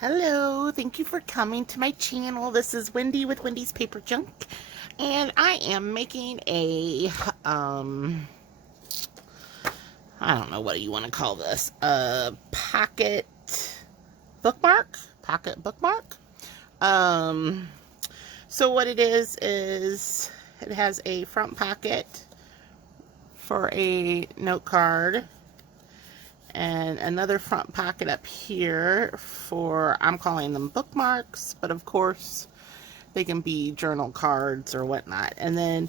Hello, thank you for coming to my channel. This is Wendy with Wendy's Paper Junk, and I am making a, I don't know what you want to call this, a pocket bookmark? Pocket bookmark? So what it is it has a front pocket for a note card, and another front pocket up here for, I'm calling them bookmarks, but of course they can be journal cards or whatnot. And then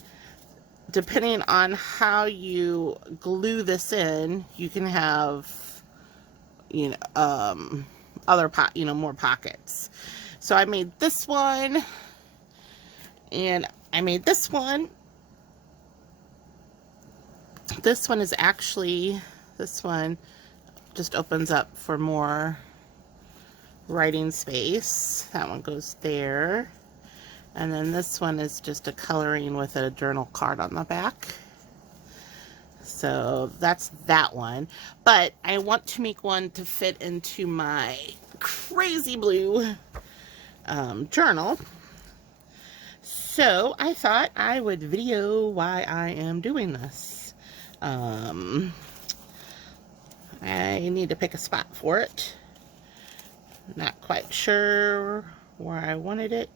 depending on how you glue this in, you can have, more pockets. So I made this one, and I made this one. This one is actually, this one just opens up for more writing space. That one goes there. And then this one is just a coloring with a journal card on the back. So that's that one. But I want to make one to fit into my crazy blue journal. So I thought I would video why I am doing this. I need to pick a spot for it. Not quite sure where I wanted it.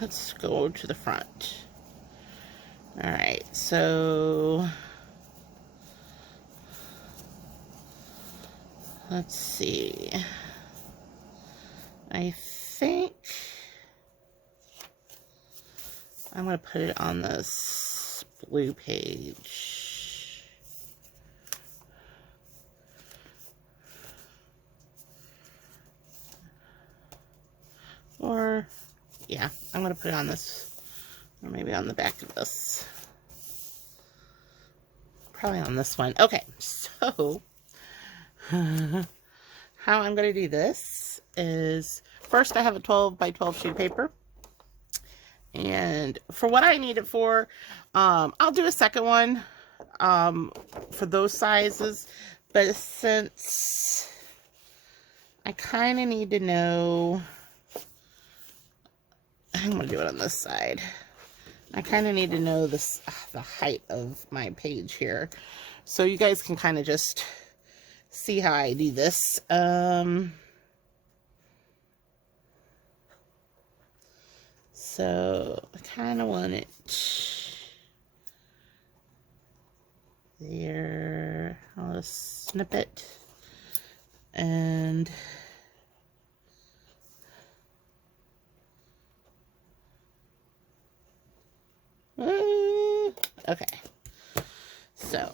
Let's go to the front. Alright, so let's see. I think I'm going to put it on this blue page. Or, yeah, I'm going to put it on this, or maybe on the back of this. Probably on this one. Okay, so, how I'm going to do this is, first I have a 12 by 12 sheet of paper. And for what I need it for, I'll do a second one for those sizes. But since I kind of need to know, I'm going to do it on this side. I kind of need to know this, the height of my page here. So you guys can kind of just see how I do this. So I kind of want it there. I'll just snip it. And okay, so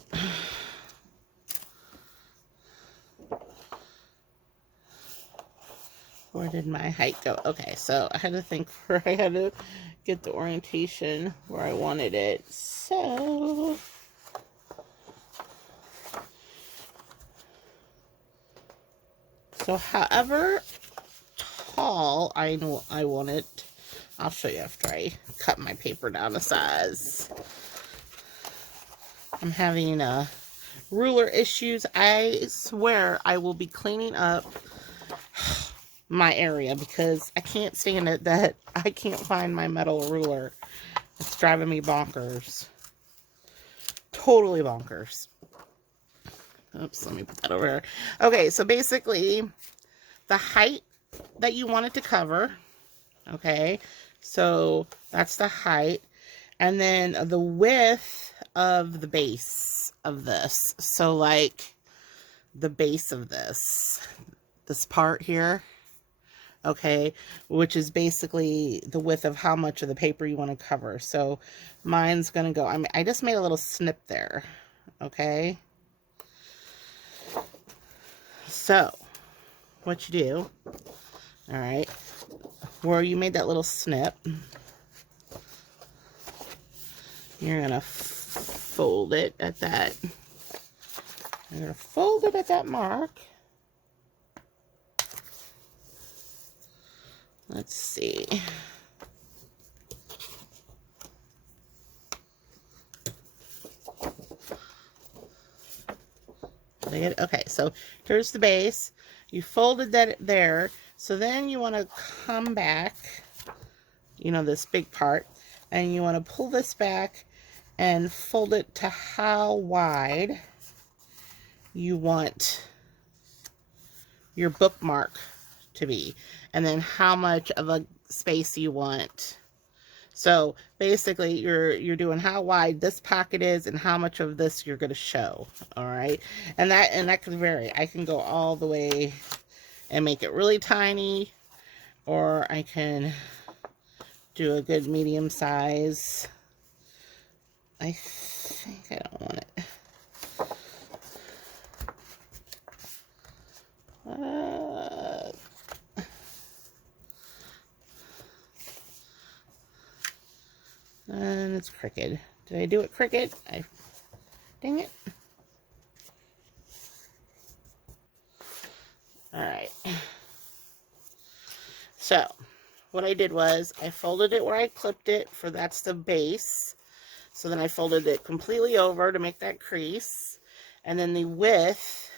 where did my height go? Okay, so I had to think where I had to get the orientation where I wanted it. So however tall I know I want it, I'll show you after I cut my paper down to size. I'm having ruler issues. I swear I will be cleaning up my area because I can't stand it that I can't find my metal ruler. It's driving me bonkers. Totally bonkers. Oops, let me put that over here. Okay, so basically the height that you want it to cover. Okay, so that's the height. And then the width of the base of this. So like the base of this part here. Okay, which is basically the width of how much of the paper you want to cover. So mine's going to go, I just made a little snip there. Okay. So what you do, all right, where you made that little snip, you're going to fold it at that. You're going to fold it at that mark. Let's see. Did I get it? Okay, so here's the base. You folded that there. So then you want to come back, you know, this big part, and you want to pull this back and fold it to how wide you want your bookmark to be, and then how much of a space you want. So basically you're doing how wide this pocket is and how much of this you're going to show. All right, and that can vary. I can go all the way and make it really tiny, or I can do a good medium size. I think I don't want it. And it's crooked. Did I do it crooked? Dang it. Alright. So, what I did was, I folded it where I clipped it, for that's the base. So then I folded it completely over to make that crease. And then the width,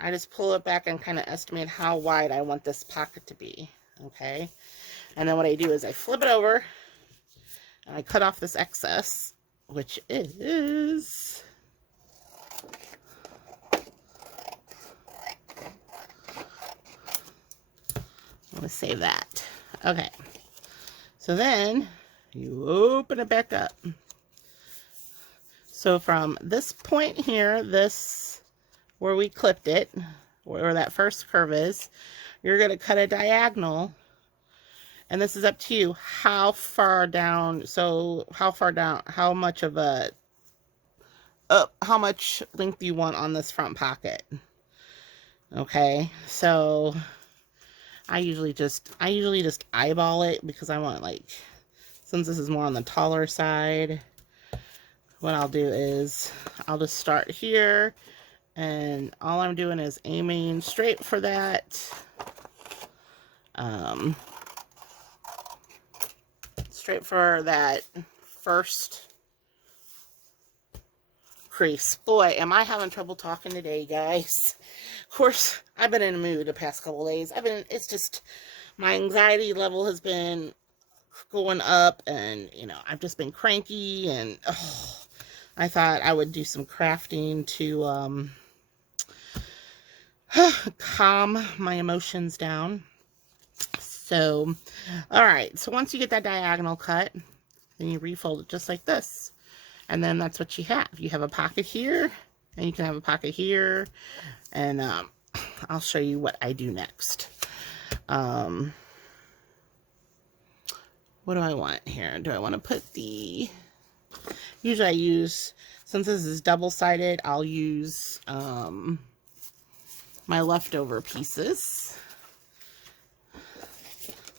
I just pull it back and kind of estimate how wide I want this pocket to be. Okay? And then what I do is I flip it over, and I cut off this excess, which is... I'm going to save that. Okay. So then, you open it back up. So from this point here, this, where we clipped it, where that first curve is, you're going to cut a diagonal. And this is up to you, how far down, so how far down, how much of a, how much length you want on this front pocket. Okay, so I usually just eyeball it, because I want, like, since this is more on the taller side, what I'll do is I'll just start here, and all I'm doing is aiming straight for that, first crease. Boy, am I having trouble talking today, guys. Of course, I've been in a mood the past couple days. It's just, my anxiety level has been going up, and, you know, I've just been cranky, and I thought I would do some crafting to calm my emotions down. So, all right, so once you get that diagonal cut, then you refold it just like this. And then that's what you have. You have a pocket here, and you can have a pocket here, and I'll show you what I do next. What do I want here? Do I want to put the... Usually I use, since this is double-sided, I'll use my leftover pieces,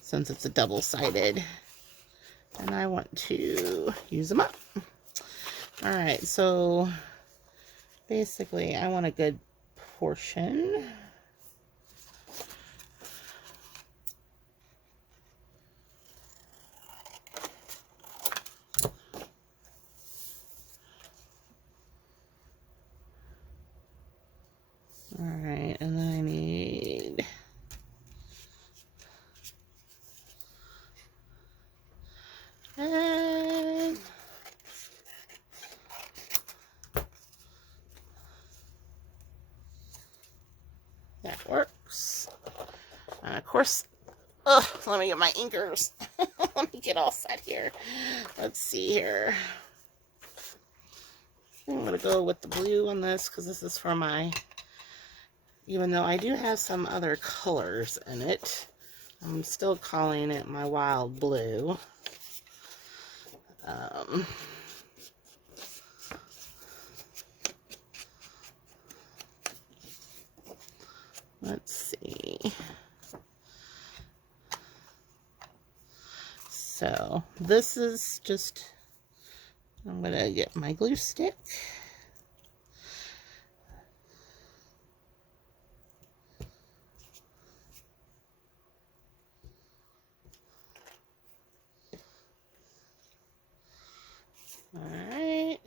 since it's a double-sided, and I want to use them up. Alright, so basically I want a good portion. Alright, and then I need... And that works. And of course, let me get my inkers. Let me get all set here. Let's see here. I'm going to go with the blue on this, because this is for my... Even though I do have some other colors in it, I'm still calling it my wild blue. Let's see. So this is just, I'm going to get my glue stick. All right.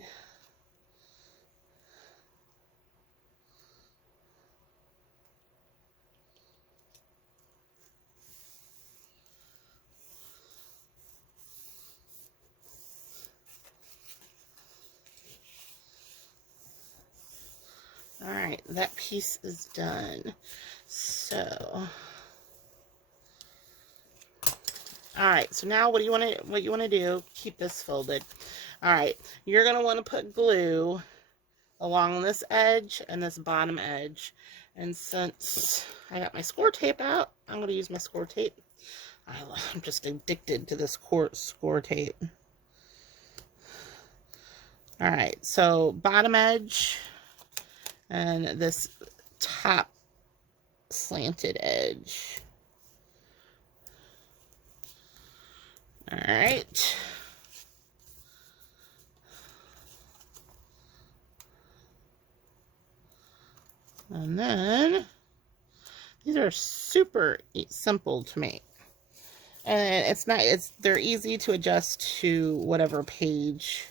Alright, that piece is done. So, alright, so now what you want to do, keep this folded. Alright, you're going to want to put glue along this edge and this bottom edge. And since I got my score tape out, I'm going to use my score tape. I'm just addicted to this score tape. Alright, so bottom edge and this top slanted edge. Alright. And then, these are super simple to make. And they're easy to adjust to whatever page,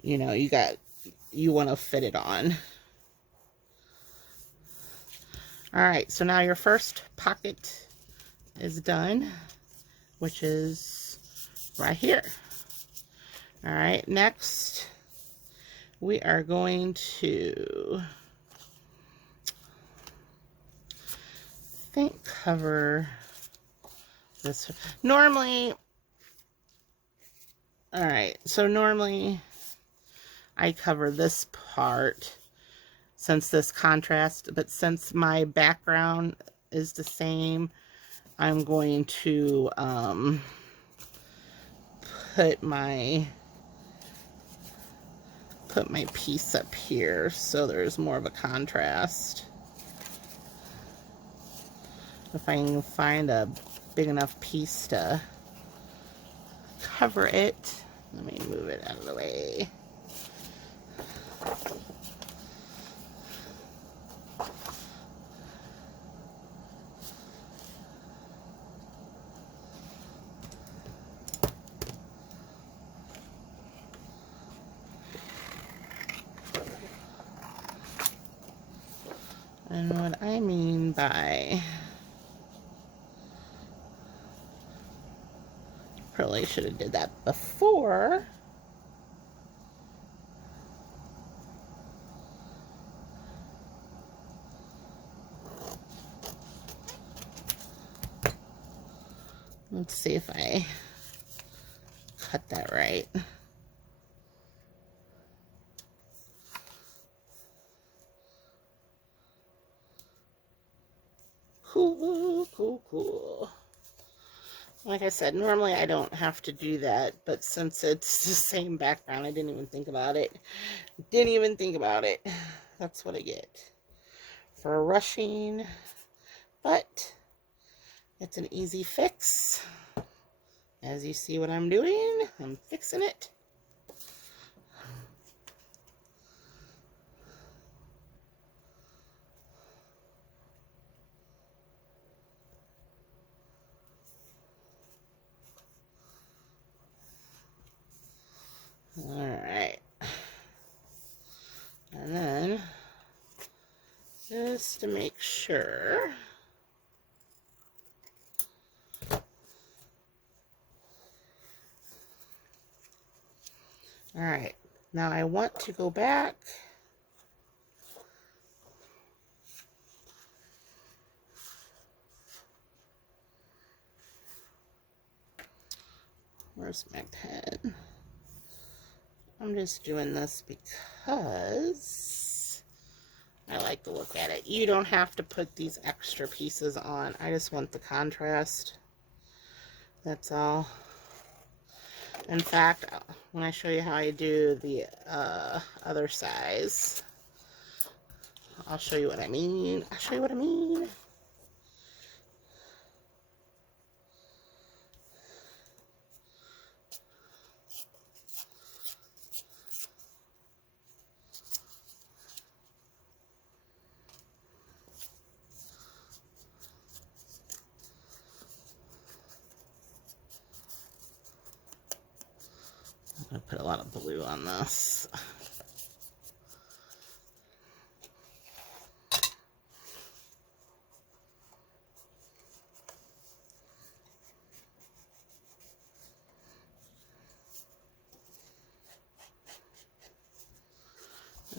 you know, you want to fit it on. Alright, so now your first pocket is done, which is right here. Alright, next we are going to cover this. Normally, alright, so normally I cover this part since this contrast, but since my background is the same, I'm going to put my piece up here so there's more of a contrast. If I can find a big enough piece to cover it. Let me move it out of the way. And what I mean by, probably should have did that before. Let's see if I cut that right. Cool. Like I said, normally I don't have to do that, but since it's the same background, I didn't even think about it. That's what I get for rushing, but it's an easy fix. As you see what I'm doing, I'm fixing it. Alright. And then, just to make sure, alright, now I want to go back where's my pen? I'm just doing this because I like to look at it. You don't have to put these extra pieces on. I just want the contrast. That's all. In fact, when I show you how I do the other size, I'll show you what I mean. I'm going to put a lot of blue on this.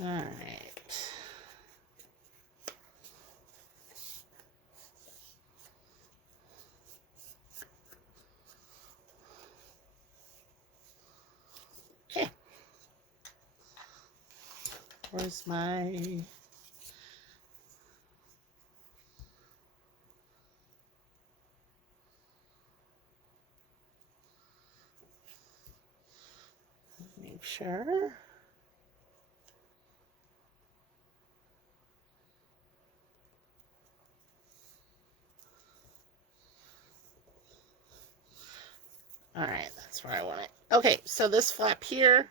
Alright. Where's my... Make sure. All right, that's where I want it. Okay, so this flap here,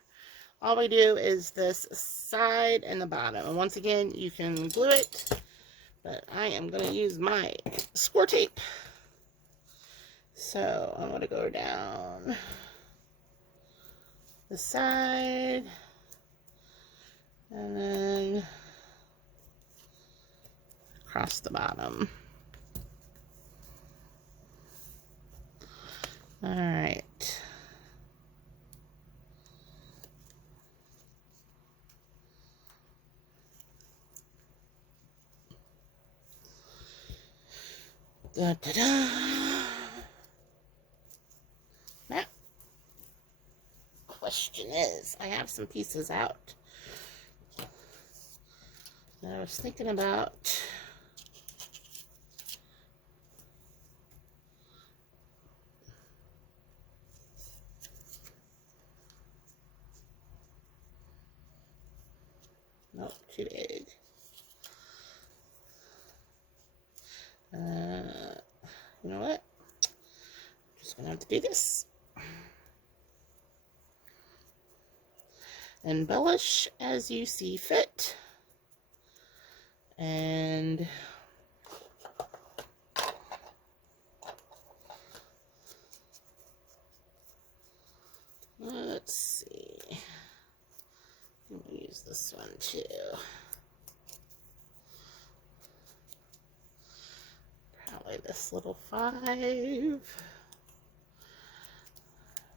all we do is this side and the bottom. And once again, you can glue it, but I am going to use my score tape. So I'm going to go down the side, and then across the bottom. All right. Da, da, da. Now, question is, I have some pieces out that I was thinking about. Nope, too big. You know what? Just gonna have to do this. Embellish as you see fit. And let's see. I'm gonna use this one too. Probably this little 5.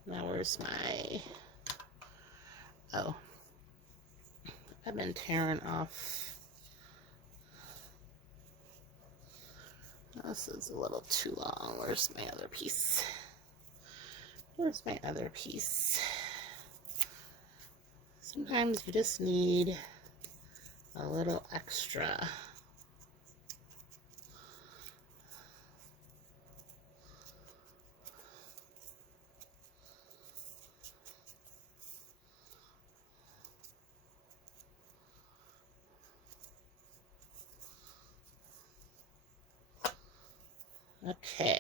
Now where's my... Oh, I've been tearing off. This is a little too long. Where's my other piece? Where's my other piece? Sometimes you just need a little extra. Okay.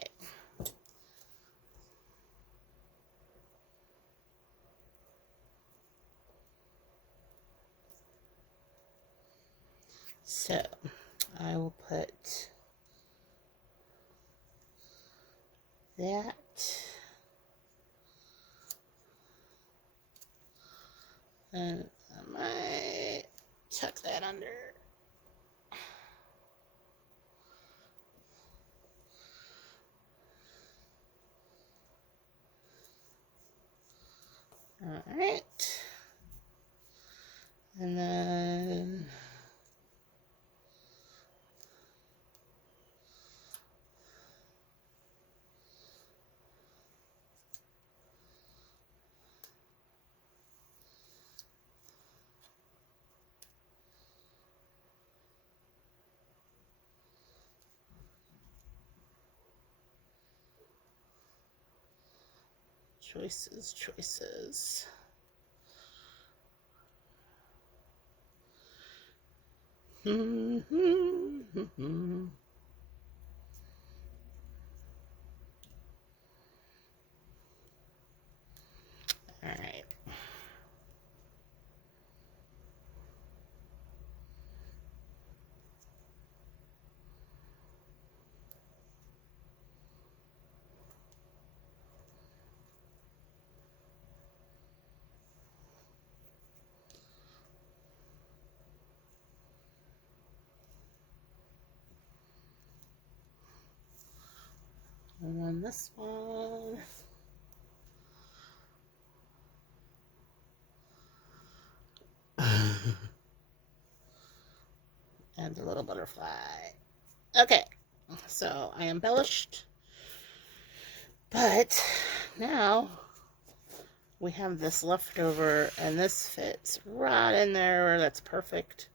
So, I will put that. And I might tuck that under. All right. And then choices. All right. And then this one. And a little butterfly. Okay, so I embellished, but now we have this leftover, and this fits right in there. That's perfect.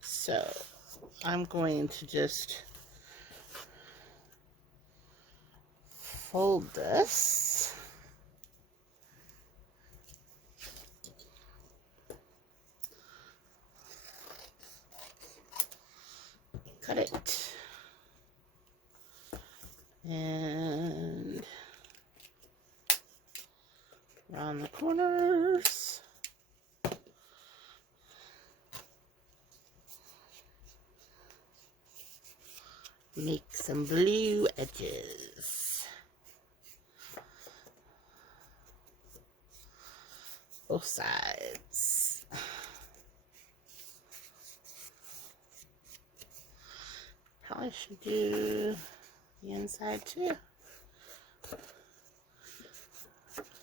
So I'm going to just fold this. Cut it. And around the corners. Make some blue edges. Both sides. Probably should do the inside too.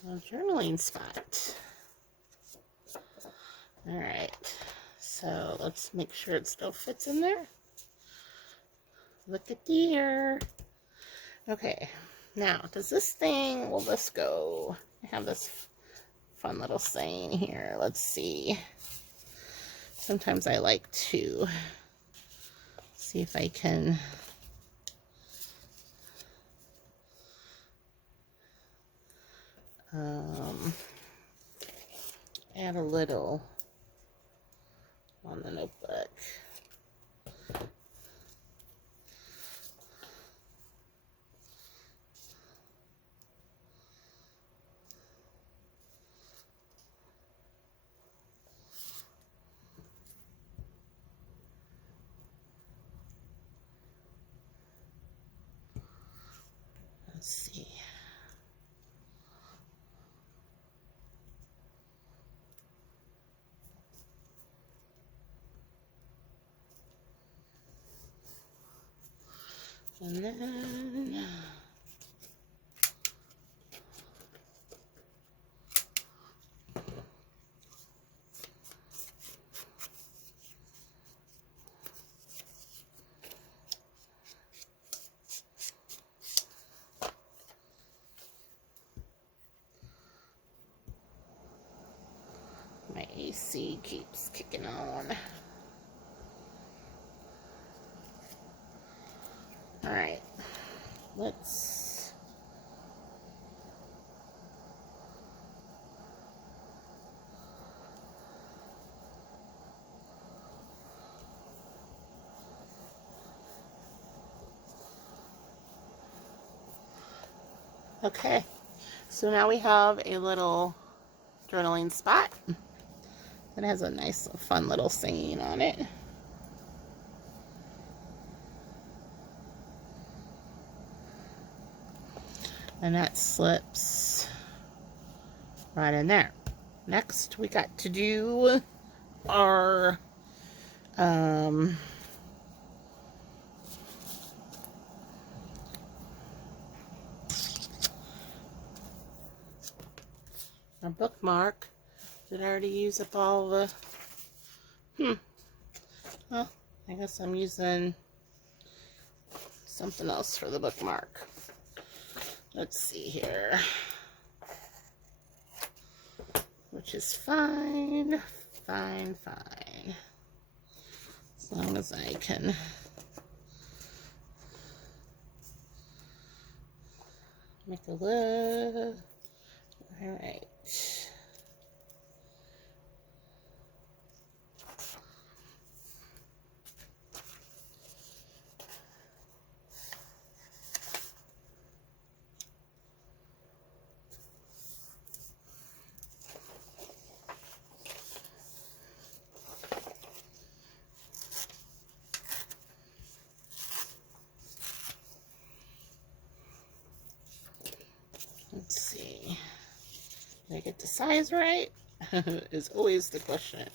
A journaling spot. Alright, so let's make sure it still fits in there. Look at there. Okay, now does this thing, will this go? I have this fun little saying here. Let's see. Sometimes I like to see if I can add a little on the notebook. Let's see. And then my AC keeps kicking on. All right, let's okay, so now we have a little journaling spot. It has a nice fun little saying on it. And that slips right in there. Next, we got to do our bookmark. Did I already use up all the... Well, I guess I'm using something else for the bookmark. Let's see here. Which is fine. Fine, fine. As long as I can... make a look. Alright. Let's see. Did I get the size right? Is always the question.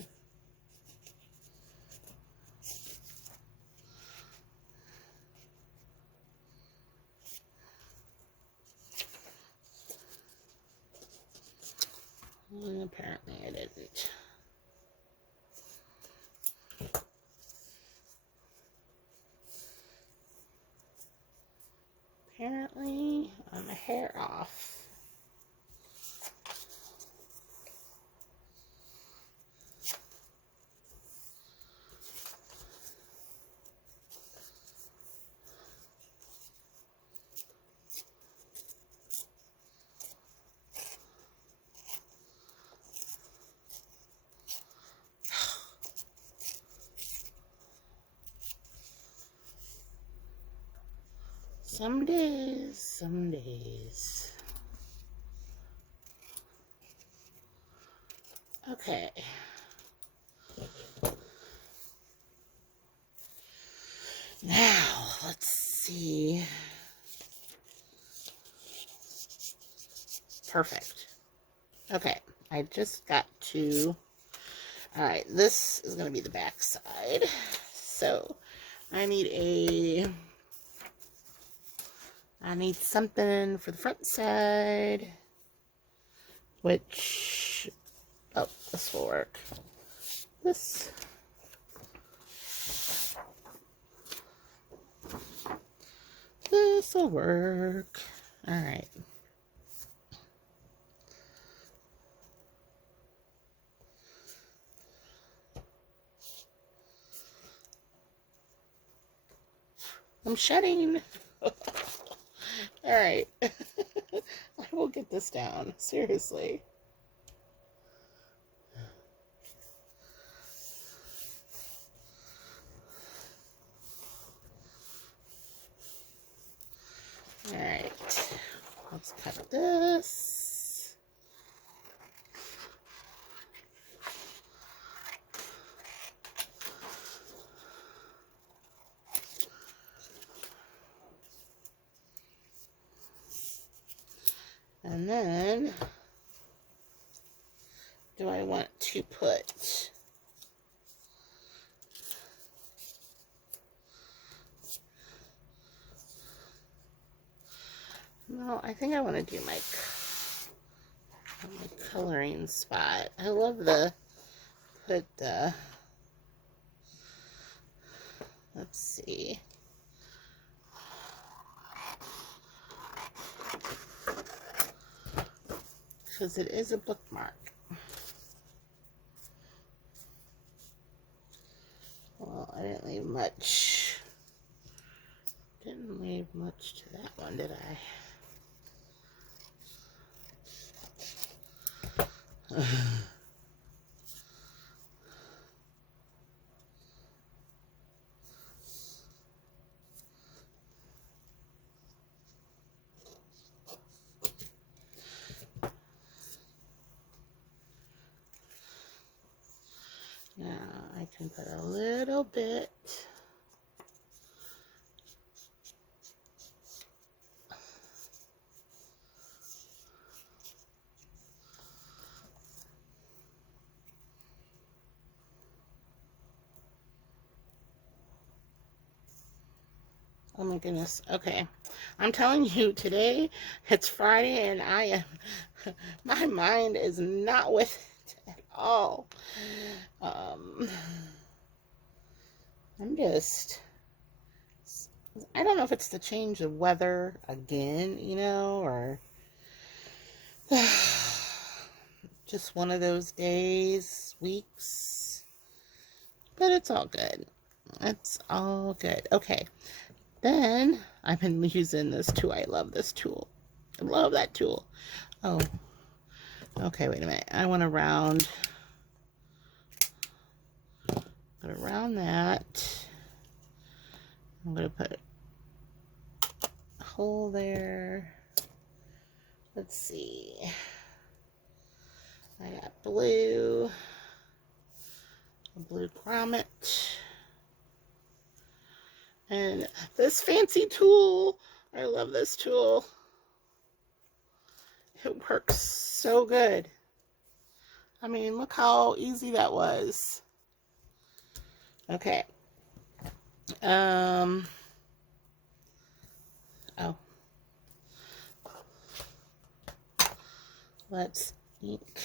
And apparently I didn't. Apparently I'm a hair off. Some days, some days. Okay. Now, let's see. Perfect. Okay, I just got to... Alright, this is going to be the back side. So, I need something for the front side, which... Oh, this will work. This will work. Alright. I'm shedding. Alright. I will get this down. Seriously. Alright. Let's cut this. And then, do I want to put... No, I think I want to do my coloring spot. I love the let's see. Because it is a bookmark. Well, I didn't leave much. Didn't leave much to that one, did I? Now I can put a little bit. Oh my goodness. Okay. I'm telling you, today it's Friday and I am, my mind is not with it at all. I'm just, I don't know if it's the change of weather again, you know, or just one of those days, weeks, but it's all good. It's all good. Okay. Then, I've been using this tool. I love this tool. I love that tool. Oh. Okay, wait a minute. I want to round. I'm going to round that. I'm going to put a hole there. Let's see. I got blue. A blue grommet. And this fancy tool, I love this tool. It works so good. I mean, look how easy that was. Okay. Oh. Let's ink.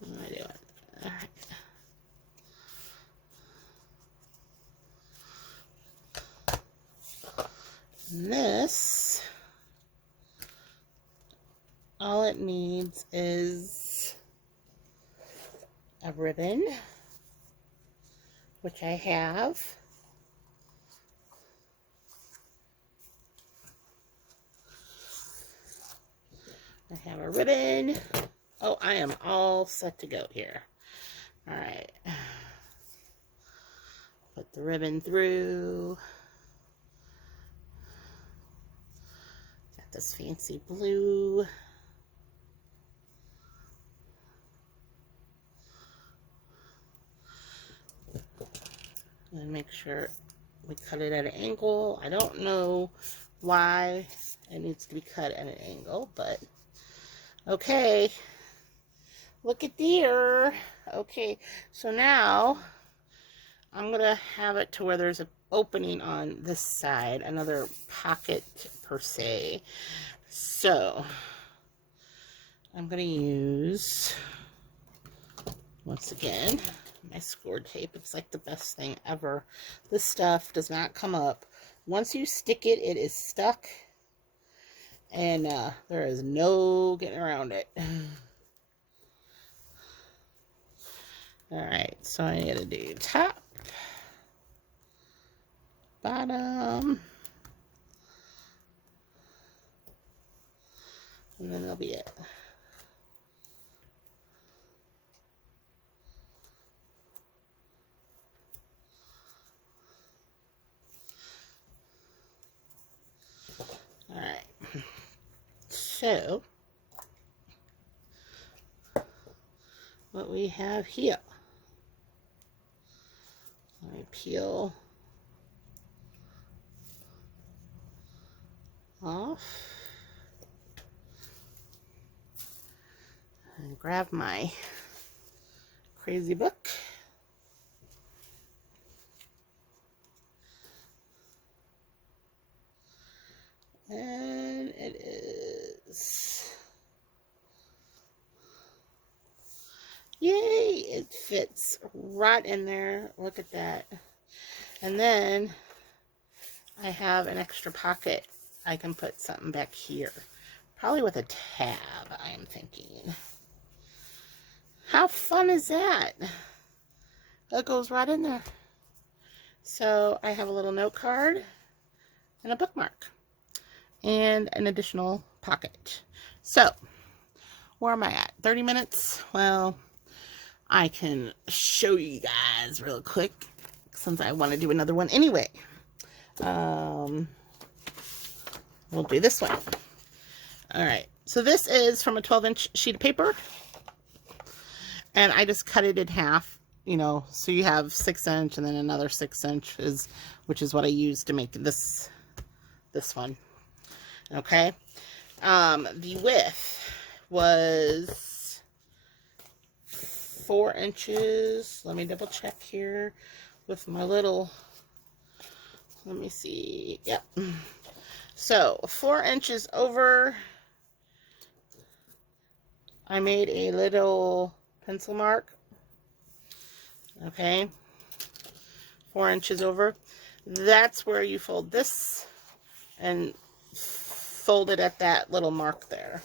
What am I doing? All right. And this, all it needs is a ribbon, which I have. I have a ribbon. Oh, I am all set to go here. All right. Put the ribbon through. Got this fancy blue. And make sure we cut it at an angle. I don't know why it needs to be cut at an angle, but okay. Look at there. Okay, so now I'm gonna have it to where there's an opening on this side, another pocket per se. So I'm gonna use, once again, my score tape. It's like the best thing ever. This stuff does not come up. Once you stick it, it is stuck, and there is no getting around it. Alright, so I need to do top, bottom, and then that'll be it. Alright, so what we have here, let me peel off and grab my crazy book. And it is, yay, it fits right in there. Look at that. And then I have an extra pocket. I can put something back here. Probably with a tab, I am thinking. How fun is that? That goes right in there. So I have a little note card and a bookmark and an additional pocket. So where am I at? 30 minutes? Well, I can show you guys real quick since I want to do another one anyway. We'll do this one. All right. So this is from a 12-inch sheet of paper. And I just cut it in half, you know, so you have 6-inch and then another 6 inches, which is what I used to make this one. Okay. The width was 4 inches. Let me double check here with my little, let me see. Yep. So 4 inches over, I made a little pencil mark. Okay. 4 inches over. That's where you fold this and fold it at that little mark there.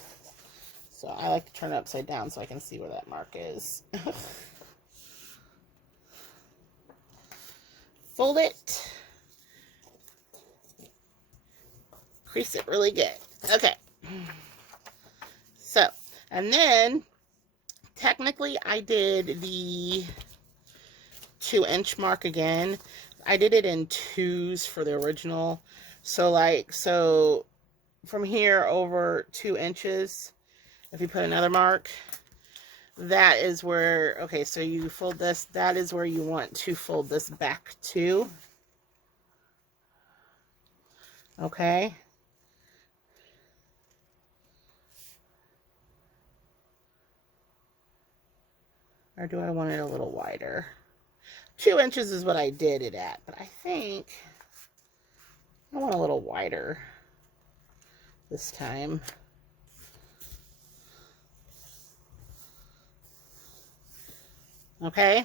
So I like to turn it upside down so I can see where that mark is. Fold it. Crease it really good. Okay. So, and then technically I did the 2-inch mark again. I did it in 2s for the original. So from here over 2 inches, if you put another mark, that is where, okay, so you fold this, that is where you want to fold this back to. Okay. Or do I want it a little wider? 2 inches is what I did it at, but I think I want a little wider this time. Okay.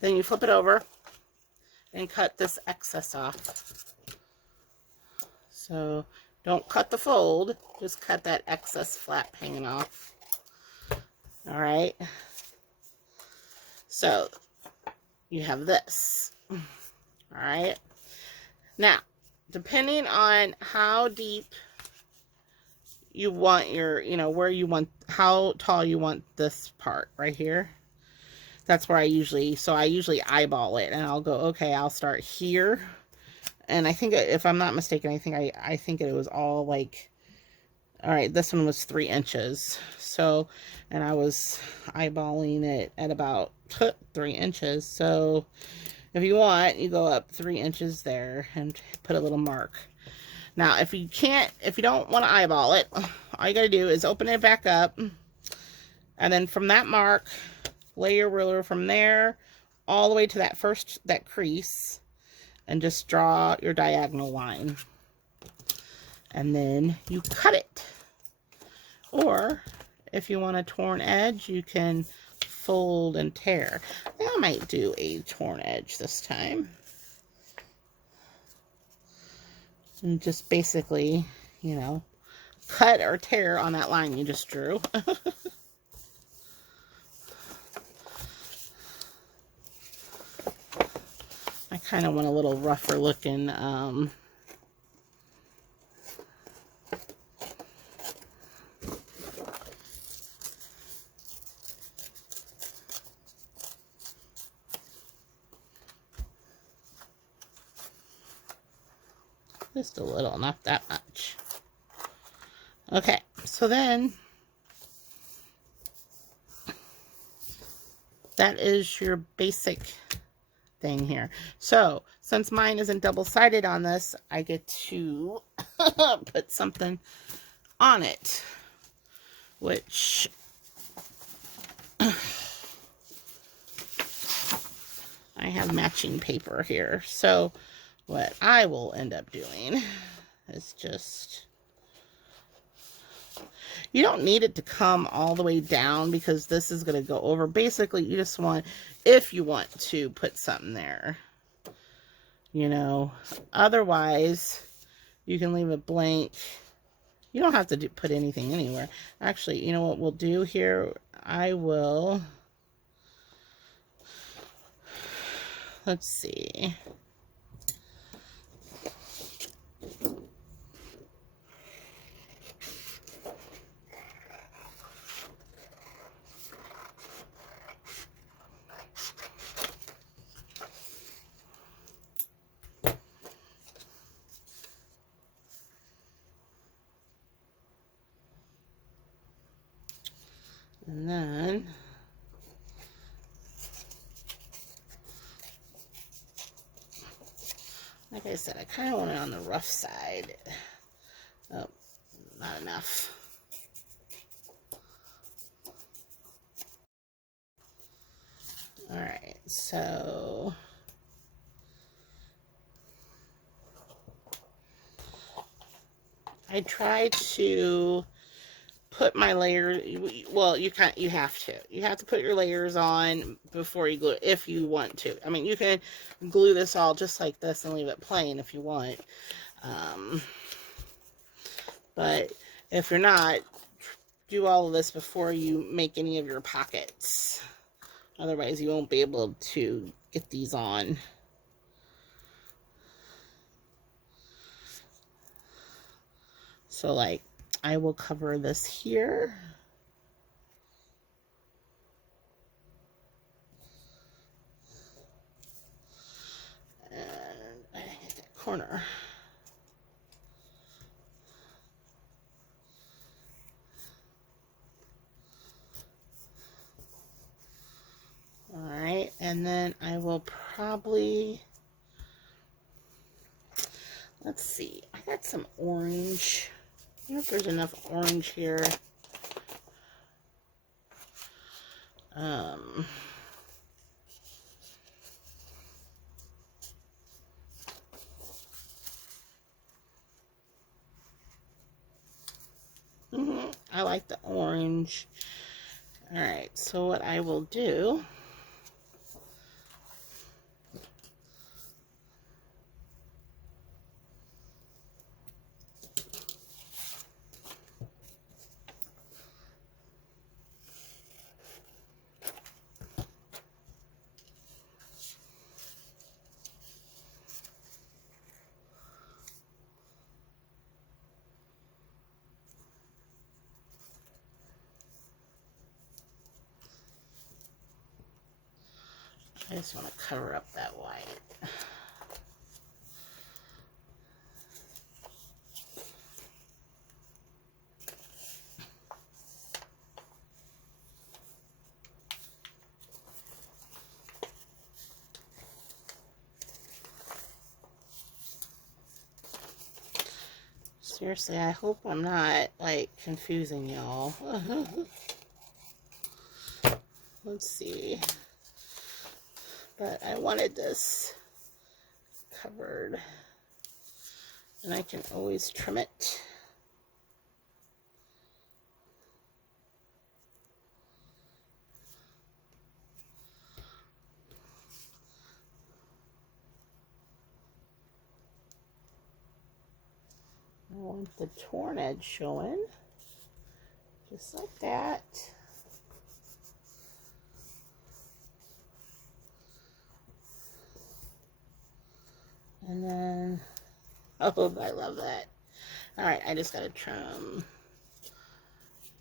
Then you flip it over and cut this excess off. So don't cut the fold, just cut that excess flap hanging off. All right. So you have this. All right. Now, depending on how deep you want your, you know, where you want, how tall you want this part right here. That's where I usually eyeball it, and I'll go, okay, I'll start here. And I think, if I'm not mistaken, I think it was all like, all right, this one was 3 inches. So, and I was eyeballing it at about 3 inches. So if you want, you go up 3 inches there and put a little mark. Now, if you don't want to eyeball it, all you got to do is open it back up. And then from that mark, lay your ruler from there all the way to that crease, and just draw your diagonal line. And then you cut it. Or if you want a torn edge, you can fold and tear. I might do a torn edge this time. And just basically, you know, cut or tear on that line you just drew. I kind of want a little rougher looking, just a little, not that much. Okay, so then that is your basic thing here. So since mine isn't double-sided on this, I get to put something on it, which I have matching paper here. So what I will end up doing is just, you don't need it to come all the way down because this is going to go over. Basically, you just want, if you want to put something there, you know, otherwise you can leave it blank. You don't have to put anything anywhere. Actually, you know what we'll do here? I will, let's see. And then like I said, I kind of want it on the rough side. Oh, not enough. All right, so I try to put my layers, well, you have to put your layers on before you glue, if you want to. I mean, you can glue this all just like this and leave it plain if you want. But if you're not, do all of this before you make any of your pockets. Otherwise, you won't be able to get these on. So, like, I will cover this here. And I hit that corner. Alright, and then I will probably, let's see, I got some orange. I don't know if there's enough orange here. I like the orange. Alright, so what I will do, I just want to cover up that white. Seriously, I hope I'm not, like, confusing y'all. Let's see. But I wanted this covered. And I can always trim it. I want the torn edge showing. Just like that. And then, oh, I love that. All right, I just got to trim.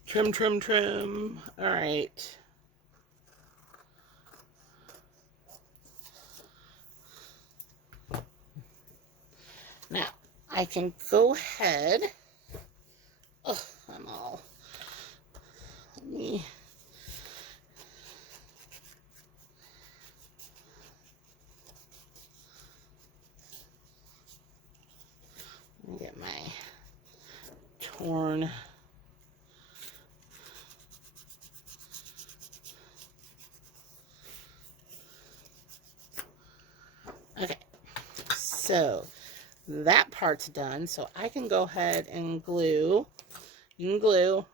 Trim, trim, trim. All right. Now, I can go ahead. Oh, I'm all. Let me. Get my torn. Okay, so that part's done. So I can go ahead and glue. You can glue,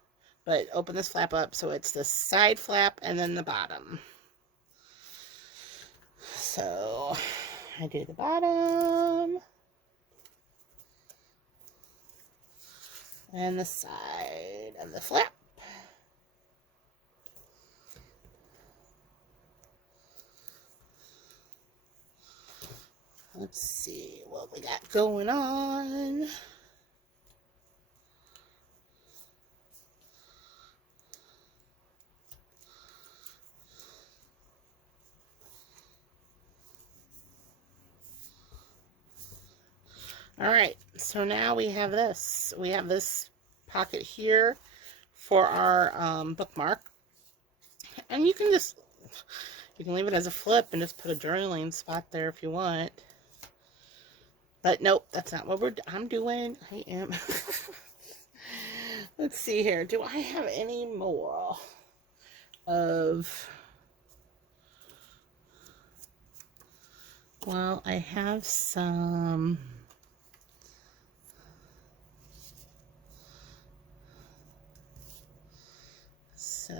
but open this flap up so it's the side flap and then the bottom. So I do the bottom. And the side of the flap. Let's see what we got going on. All right, so now we have this. We have this pocket here for our bookmark. And you can leave it as a flip and just put a journaling spot there if you want. But nope, that's not what I'm doing. I am. Let's see here. Do I have any more of... Well, I have some... So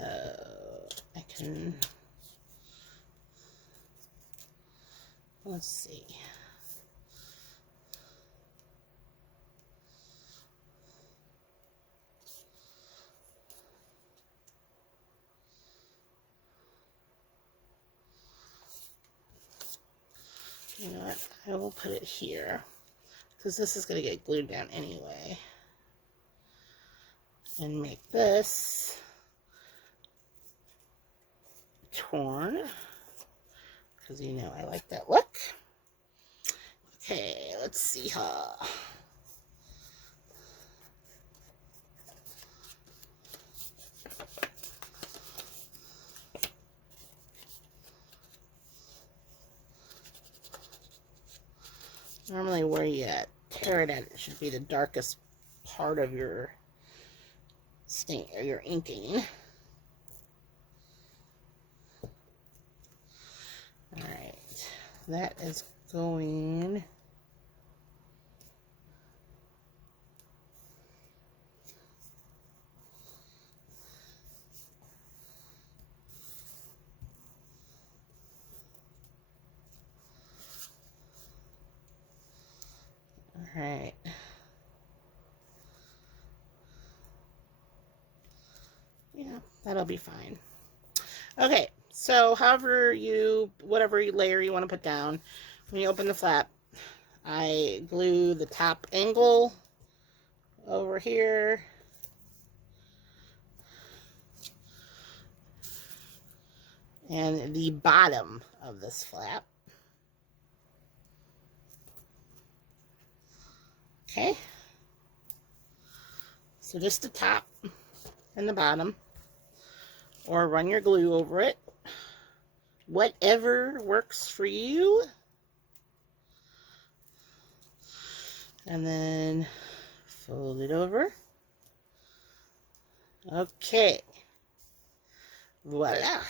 I can, let's see. You know what? I will put it here because this is going to get glued down anyway. And make this torn because you know I like that look. Okay, let's see how. Normally where you tear it at, it should be the darkest part of your stain or your inking. Alright, that is going. Alright. Yeah, that'll be fine. Okay, so whatever layer you want to put down, when you open the flap, I glue the top angle over here. and the bottom of this flap. Okay. So just the top and the bottom, or run your glue over it. Whatever works for you. And then fold it over. Okay. Voila.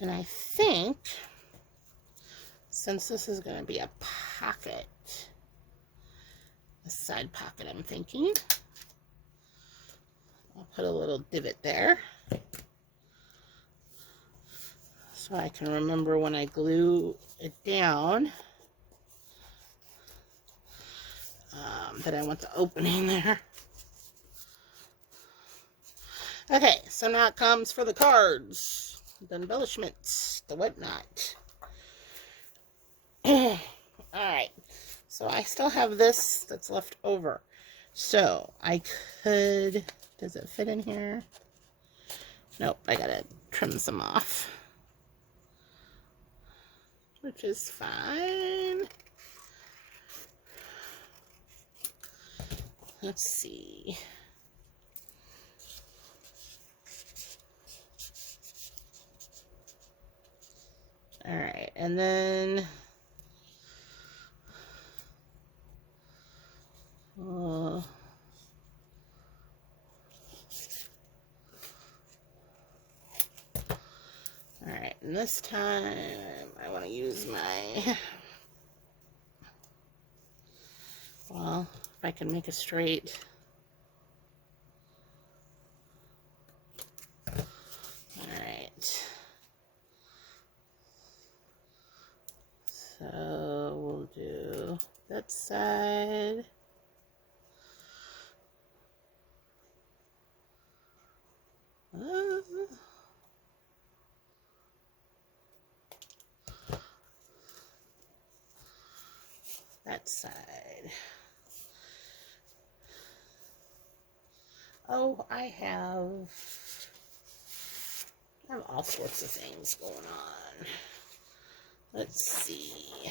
And I think, since this is going to be a pocket, a side pocket, I'm thinking, I'll put a little divot there, so I can remember when I glue it down that I want the opening there. Okay, so now it comes for the cards, the embellishments, the whatnot. Alright, so I still have this that's left over. So I could, does it fit in here? Nope, I gotta trim some off, which is fine. Let's see. All right, and then all right, and this time I want to use my, well, if I can make a straight. All right. So we'll do that side. That side. Oh, I have all sorts of things going on. Let's see.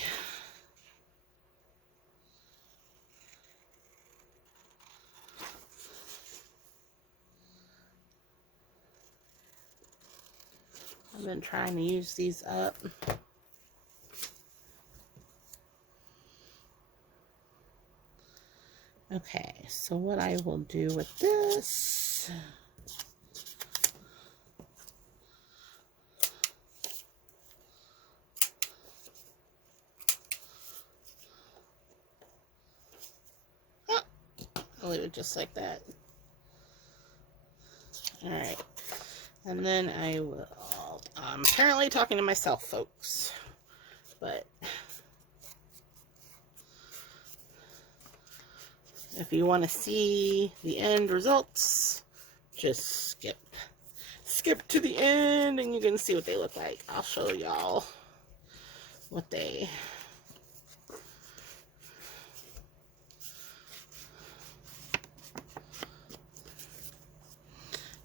I've been trying to use these up. Okay, so what I will do with this, I'll leave it just like that. All right, and then I will, I'm apparently talking to myself, folks, but if you want to see the end results, just skip to the end and you can see what they look like. I'll show y'all what they,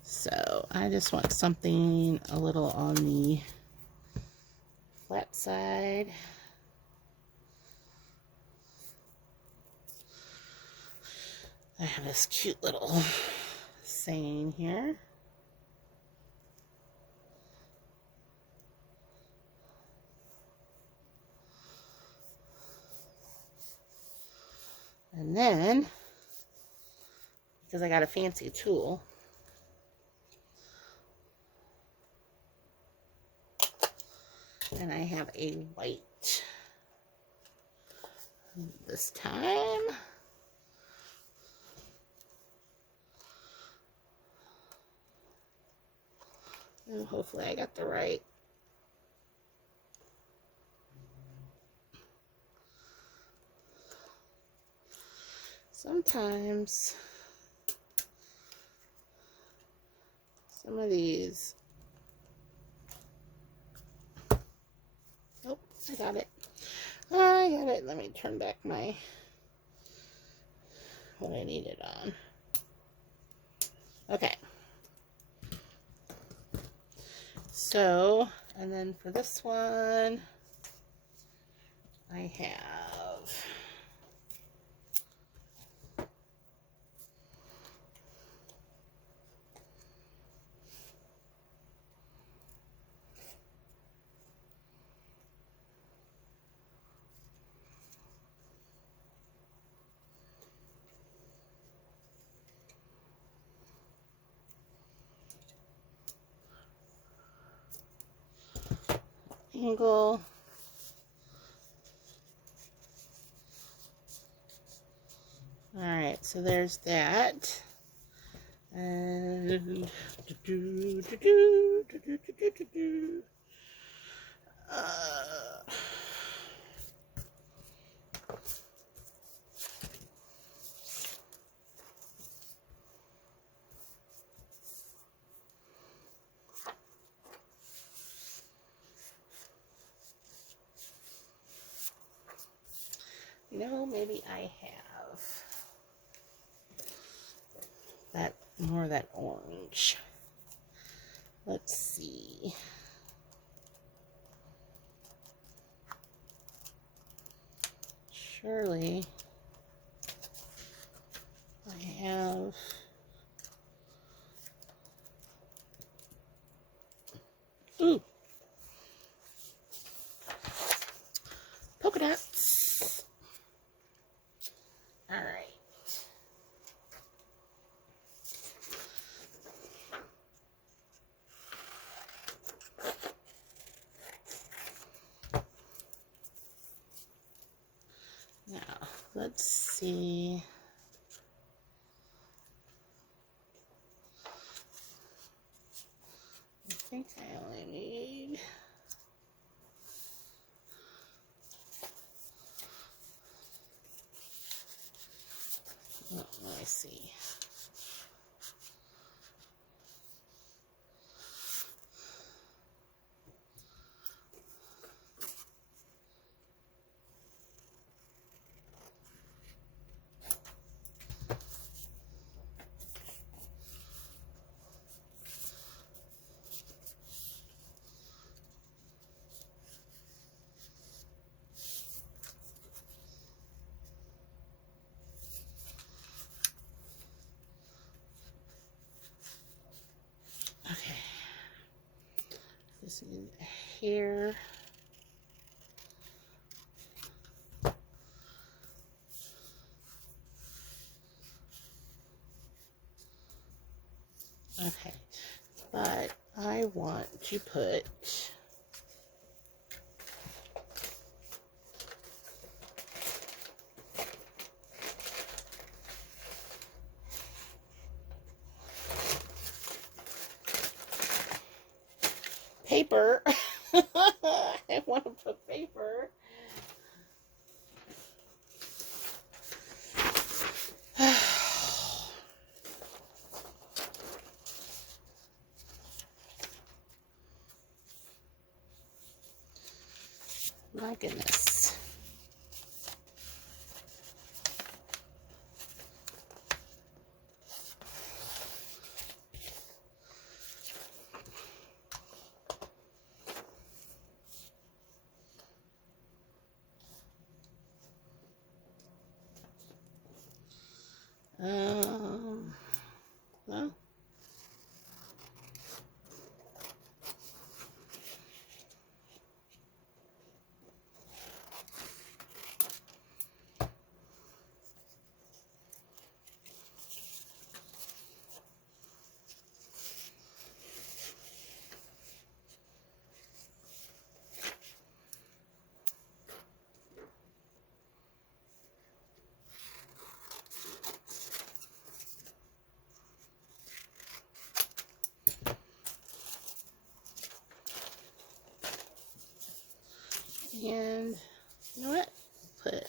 so I just want something a little on the flat side. I have this cute little saying here. And then, because I got a fancy tool, and I have a white this time. And hopefully I got the right. Sometimes some of these, oh, I got it. I got it. Let me turn back my, what I need it on. Okay. So, and then for this one, I have angle. Alright, so there's that. And you know, maybe I have that more of that orange. Let's see. Surely I have polka dots. All right. Now, let's see. I think I only need let me see. Okay. This is here. Okay. But I want to put paper. I want to put paper. My goodness. Well, and you know what? Put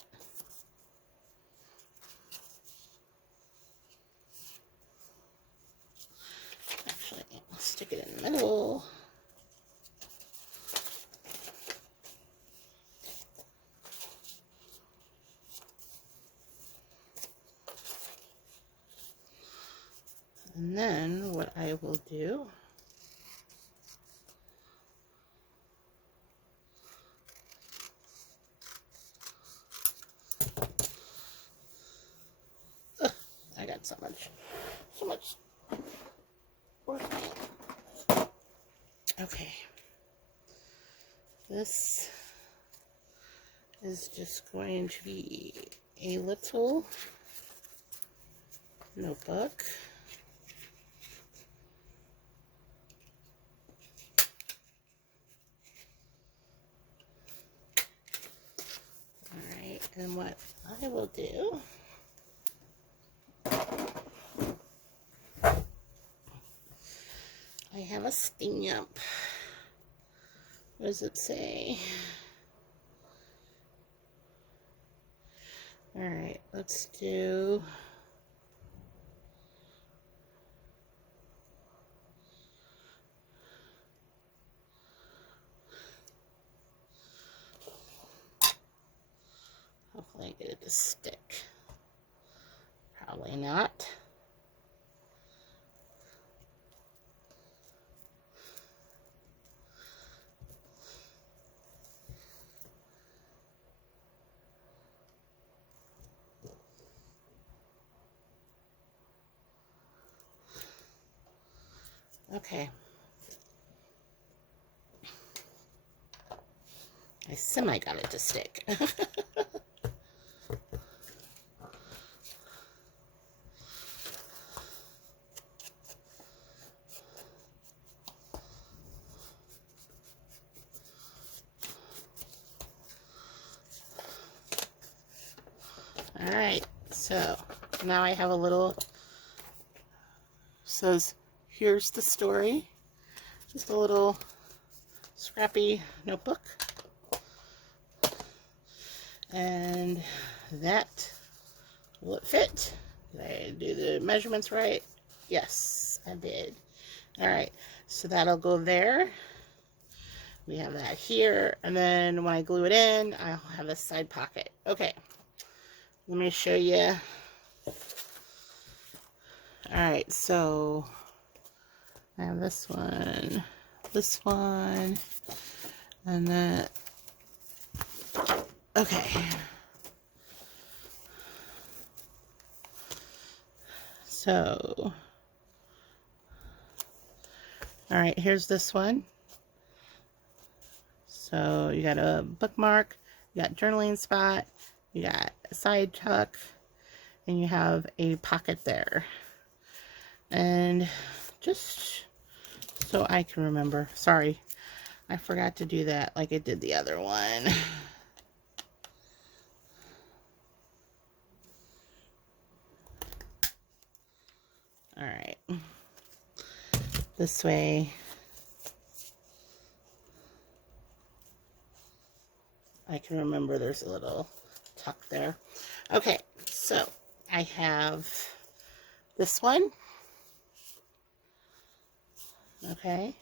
actually I'll stick it in the middle. And then what I will do want so much where's okay. This is just going to be a little notebook. Alright, and what I will do, I have a stamp. What does it say? Alright, let's do hopefully I get it to stick. Probably not. Okay. I semi got it to stick. Alright, so now I have a little, says, here's the story. Just a little scrappy notebook. And that, will it fit? Did I do the measurements right? Yes, I did. Alright, so that'll go there. We have that here, and then when I glue it in, I'll have a side pocket. Okay, let me show you. Alright, so I have this one, and then, okay. So, alright, here's this one. So you got a bookmark, you got journaling spot, you got a side tuck, and you have a pocket there. And just so I can remember, sorry, I forgot to do that like I did the other one. All right, this way. I can remember there's a little tuck there. Okay, so I have this one. Okay.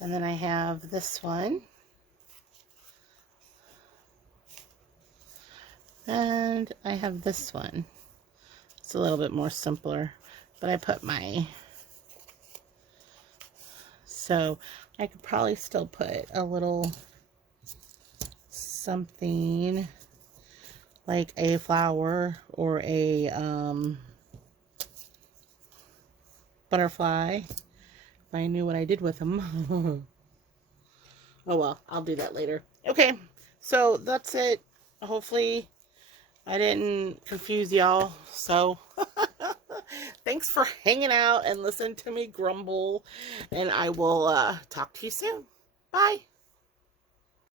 And then I have this one. And I have this one. It's a little bit more simpler, but I put my, so I could probably still put a little something like a flower or a butterfly if I knew what I did with them. Oh well, I'll do that later. Okay, so that's it. Hopefully I didn't confuse y'all. So thanks for hanging out and listening to me grumble, and I will talk to you soon. Bye.